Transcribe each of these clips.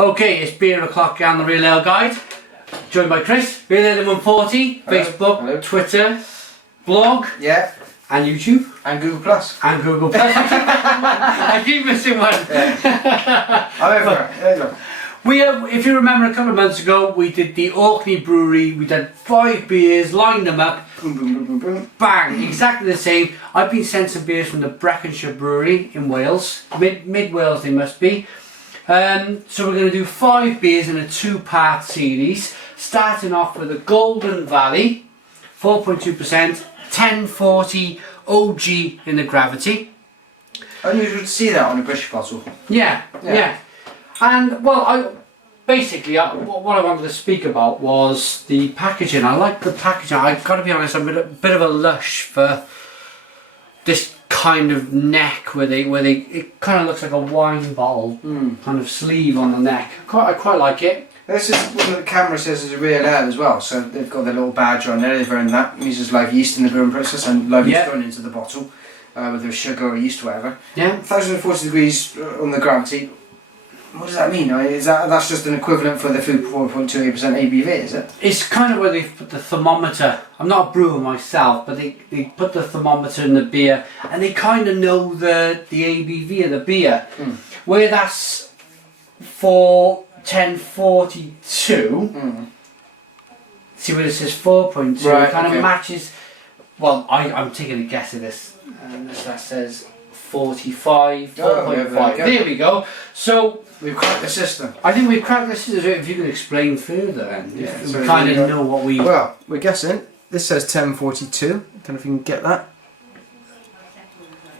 Okay, it's Beer O'Clock and the Real Ale Guide. Joined by Chris, Real Ale 140, Hello. Facebook, Hello. Twitter, blog, Yeah. and YouTube. And Google Plus. And Google Plus. I keep missing one. Yeah. I'm everywhere. There you go. We if you remember a couple of months ago, we did the Orkney Brewery. We did 5 beers, lined them up, Boom, boom, boom, boom, boom. bang, exactly the same. I've been sent some beers from the Breconshire Brewery in Wales, mid Wales they must be. So we're going to do 5 beers in a 2-part series, starting off with a Golden Valley, 4.2%, 1040 OG in the gravity. Unusual to see that on a British bottle. Yeah. And well, what I wanted to speak about was the packaging. I like the packaging. I've got to be honest, I'm a bit of a lush for this kind of neck where it kind of looks like a wine bottle kind of sleeve on the neck. I quite like it. This is what the camera says is a real ale as well, so they've got their little badge on there. They've earned that. It uses live yeast in the brewing process and live yeast thrown into the bottle, whether sugar or yeast or whatever. Yeah. 1040 degrees on the gravity. What does that mean? That's just an equivalent for the food 4.28% ABV, is it? It's kind of where they've put the thermometer. I'm not a brewer myself, but they put the thermometer in the beer and they kind of know the ABV of the beer. Where that's for 1042, see where it says 4.2, right, it kind of matches. Well, I'm taking a guess at this, and that says 45, 4.5. There we go. So we've cracked the system. I think we've cracked the system. If you can explain further, then we kind of know what we. Well, we're guessing. This says 1042. Don't know if you can get that.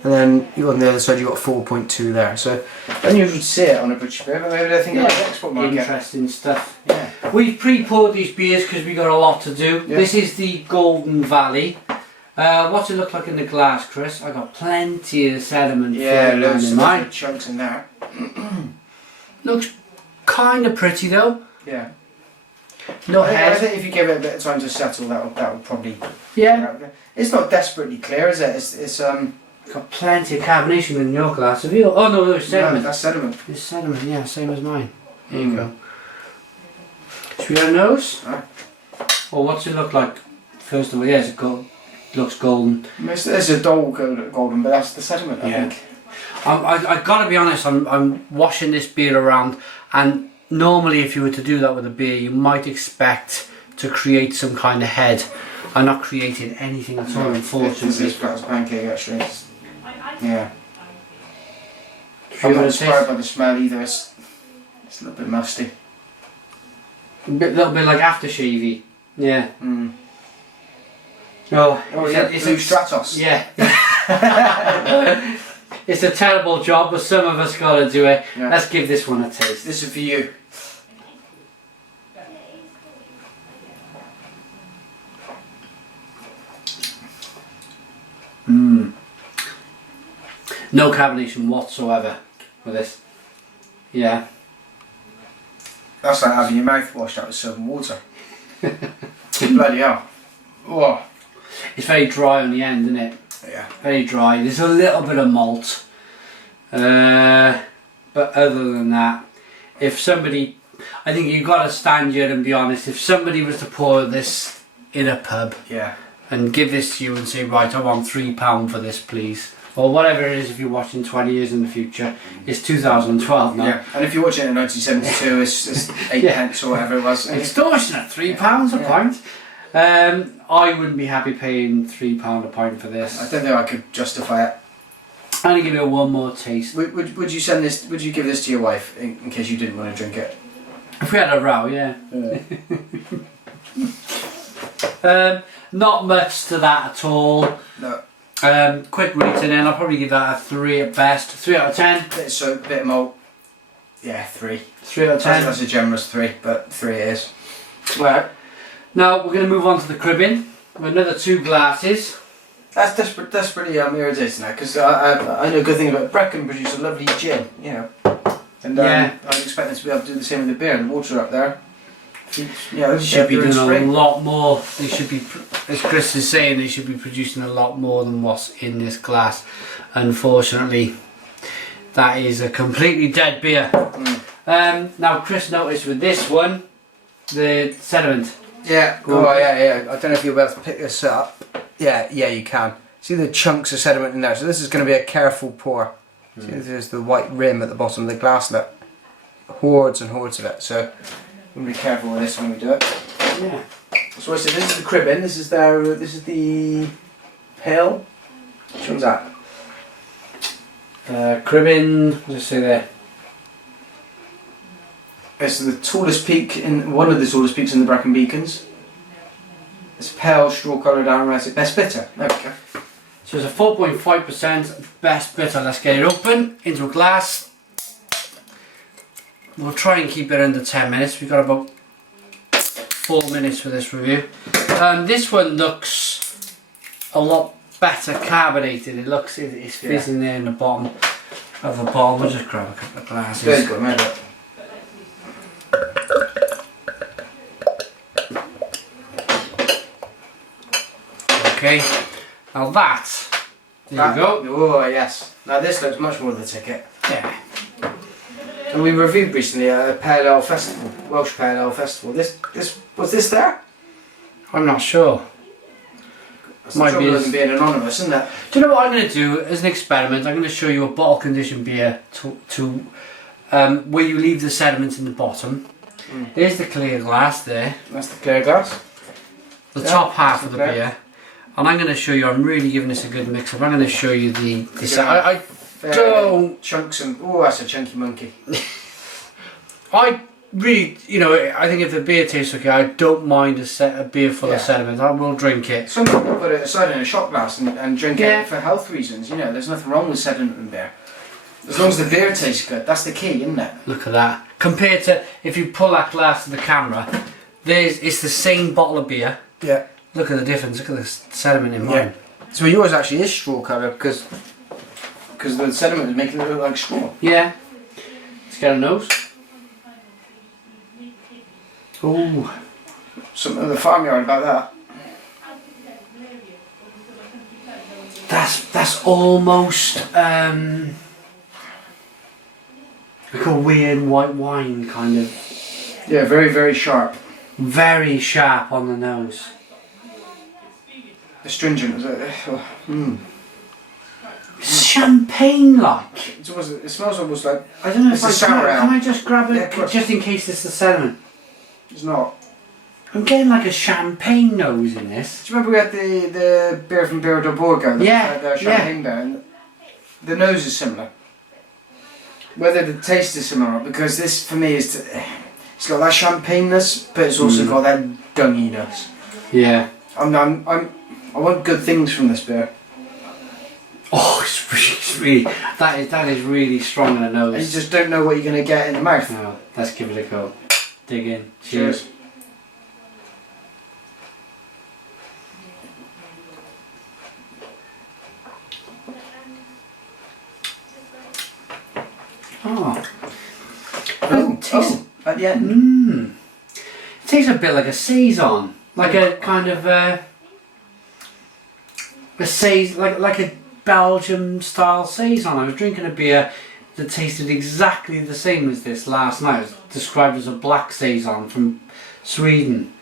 And then on the other side you got 4.2 there. So unusual to see it on a British beer, but maybe I think it's export market. Interesting stuff. Yeah. We've pre-poured these beers because we got a lot to do. Yeah. This is the Golden Valley. What's it look like in the glass, Chris? I got plenty of sediment. Yeah, loads in mine. of chunks in there. Looks kind of pretty though. Yeah. No I head. think if you give it a bit of time to settle, that will probably. Yeah. It's not desperately clear, is it? It's Got plenty of carbonation in your glass. Have you? Oh no, there's sediment. No, that's sediment. It's sediment. Yeah, same as mine. There you go. Should we have a nose? Right. Or what's it look like? First of all, yeah, looks golden. It's a dull golden, but that's the sediment, I think. I got to be honest, I'm washing this beer around, and normally if you were to do that with a beer, you might expect to create some kind of head. I'm not creating anything at all, unfortunately. It's as flat as a pancake, actually. Yeah. I'm I'm not inspired by the smell either. It's a little bit musty. A little bit like aftershave-y. Yeah. Oh yeah, Blue Stratos. Yeah. It's a terrible job, but some of us got to do it. Yeah. Let's give this one a taste. This is for you. No carbonation whatsoever with this. Yeah. That's like having your mouth washed out with soap and water. Bloody hell. Oh. It's very dry on the end, isn't it? Yeah. Very dry. There's a little bit of malt. But other than that, if somebody, I think you've got to stand here and be honest, if somebody was to pour this in a pub and give this to you and say, right, I want £3 for this please, or whatever it is if you're watching 20 years in the future, it's 2012 now. Yeah, and if you're watching it in 1972, it's 8 pence or whatever it was. Extortionate, £3 a pint. I wouldn't be happy paying £3 a pint for this. I don't think I could justify it. I'm gonna give it one more taste. Would you send this? Would you give this to your wife in case you didn't want to drink it? If we had a row, yeah. Not much to that at all. No. Quick rating, then I'll probably give that a 3 at best. 3 out of 10. Bit of soap, bit of malt. Yeah, 3. 3 out of 10. That's a generous 3, but 3 it is. Right. Now we're going to move on to the Cribyn with another 2 glasses. That's desperately irritating now, because I know a good thing about Brecon produce a lovely gin, you know. And I was expecting to be able to do the same with the beer. The water up there. Yeah, they should be doing a lot more. They should be, as Chris is saying, they should be producing a lot more than what's in this glass. Unfortunately, that is a completely dead beer. Now Chris noticed with this one, the sediment. Yeah. Oh yeah. I don't know if you'll be able to pick this up. Yeah, you can. See the chunks of sediment in there. So this is going to be a careful pour. See, there's the white rim at the bottom of the glass lip. Hordes and hordes of it. So we'll be careful with this when we do it. Yeah. So this is the Cribyn. This is the pale. Which one's that? Cribyn. What does it say there? It's the tallest peak one of the tallest peaks in the Brecon Beacons. It's pale, straw-coloured aromatic. Best bitter. There we go. So it's a 4.5% best bitter. Let's get it open into a glass. We'll try and keep it under 10 minutes. We've got about 4 minutes for this review. This one looks a lot better carbonated. It's fizzing there in the bottom of the bottle. We'll just grab a couple of glasses. There you go, mate. Okay, now there you go. Oh yes. Now this looks much more than the ticket. Yeah. And we reviewed recently a Pale Ale Festival, Welsh Pale Ale Festival. Was this there? I'm not sure. That's the trouble with being anonymous, isn't it? Do you know what I'm going to do as an experiment? I'm going to show you a bottle conditioned beer to where you leave the sediment in the bottom. Here's the clear glass there. That's the clear glass. The top half of the beer. And I'm going to show you, I'm really giving this a good mix up. I'm going to show you the I don't... Chunks and... Oh, that's a chunky monkey. I really, I think if the beer tastes okay, I don't mind a beer full of sediment. I will drink it. Some people put it aside in a shot glass and drink it for health reasons. There's nothing wrong with sediment in beer. As long as the beer tastes good, that's the key, isn't it? Look at that. Compared to, if you pull that glass to the camera, it's the same bottle of beer. Yeah. Look at the difference, look at the sediment in mine. Yeah. So yours actually is straw colour because the sediment is making it look like straw. Yeah. Let's get a nose. Ooh. Something of the farmyard about that. That's almost like a weird white wine kind of. Yeah, very, very sharp. Very sharp on the nose. Astringent, is it? Champagne-like. It smells almost like... I don't know if sour ale. Can I just grab it, Yeah, just in case it's the sediment? It's not. I'm getting like a champagne nose in this. Do you remember we had the beer from Beer de Borgo? The champagne beer. And the nose is similar. Whether the taste is similar or not, because this for me it's got that champagne-ness, but it's also got that dunginess. Yeah. I want good things from this beer. Oh, it's really that is really strong in the nose. And you just don't know what you're going to get in the mouth. No, let's give it a go. Dig in. Cheers. Oh. At the end. It tastes a bit like a saison, like a kind of a like a Belgium style saison. I was drinking a beer that tasted exactly the same as this last night. It was described as a black saison from Sweden,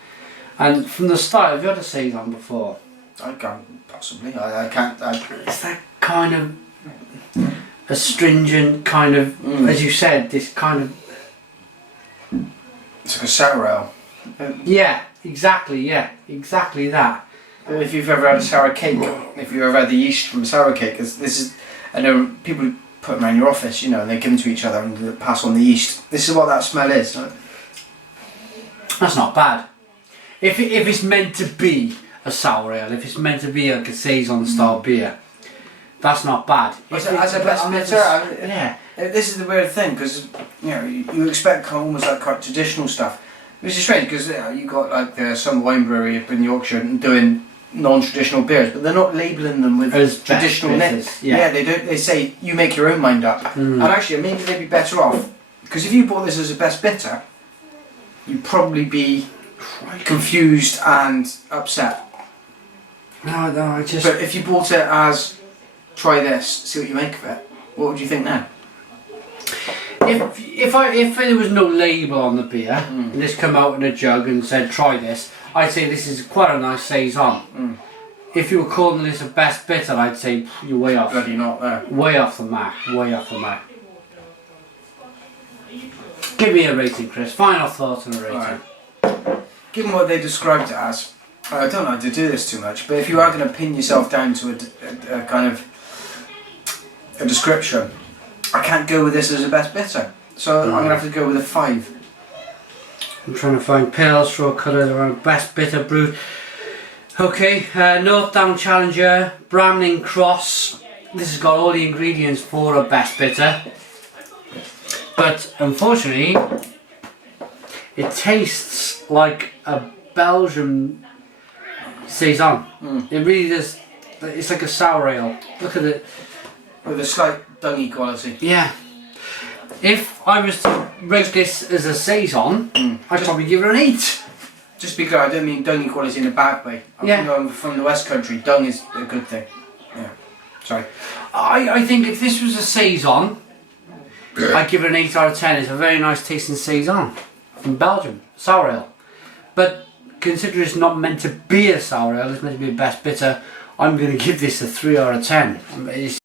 and from the start, have you had a saison before? I can't possibly. I can't. It's that kind of astringent kind of, as you said, this kind of. It's like a sour ale. Yeah, exactly that. If you've ever had a sour cake, if you've ever had the yeast from a sour cake, I know people put them around your office, and they give them to each other and they pass on the yeast. This is what that smell is. That's not bad. If it's meant to be a sour ale, if it's meant to be like a saison style beer, that's not bad. As a best bitter, yeah. This is the weird thing because you expect almost like quite traditional stuff, which is strange because you got like some wine brewery up in Yorkshire doing non-traditional beers, but they're not labelling them with traditional names. Yeah, they don't. They say you make your own mind up, and actually maybe they'd be better off because if you bought this as a best bitter, you'd probably be confused and upset. No, I just. But if you bought it as try this, see what you make of it, what would you think now? if there was no label on the beer and this come out in a jug and said try this, I'd say this is quite a nice saison. If you were calling this a best bitter, I'd say you're way off. Bloody not there. Way off the mark. Way off the mark. Give me a rating, Chris. Final thoughts on a rating. Right. Given what they described it as, I don't like to do this too much, but if you are going to pin yourself down to a kind of a description, I can't go with this as a best bitter. So I'm going to have to go with a 5. I'm trying to find pale straw colours around best bitter brewed. Okay, North Down Challenger, Bramling Cross. This has got all the ingredients for a best bitter. But unfortunately, it tastes like a Belgian saison. It really does. It's like a sour ale. Look at it. With a slight dungy quality. Yeah. If I was to rate this as a saison, I'd probably give it an 8. Just because I don't mean dungy quality in a bad way. I'm from the West Country. Dung is a good thing. Yeah. Sorry. I think if this was a saison, I'd give it an 8 out of 10. It's a very nice tasting saison from Belgium, sour ale. But considering it's not meant to be a sour ale, it's meant to be a best bitter, I'm going to give this a 3 out of 10.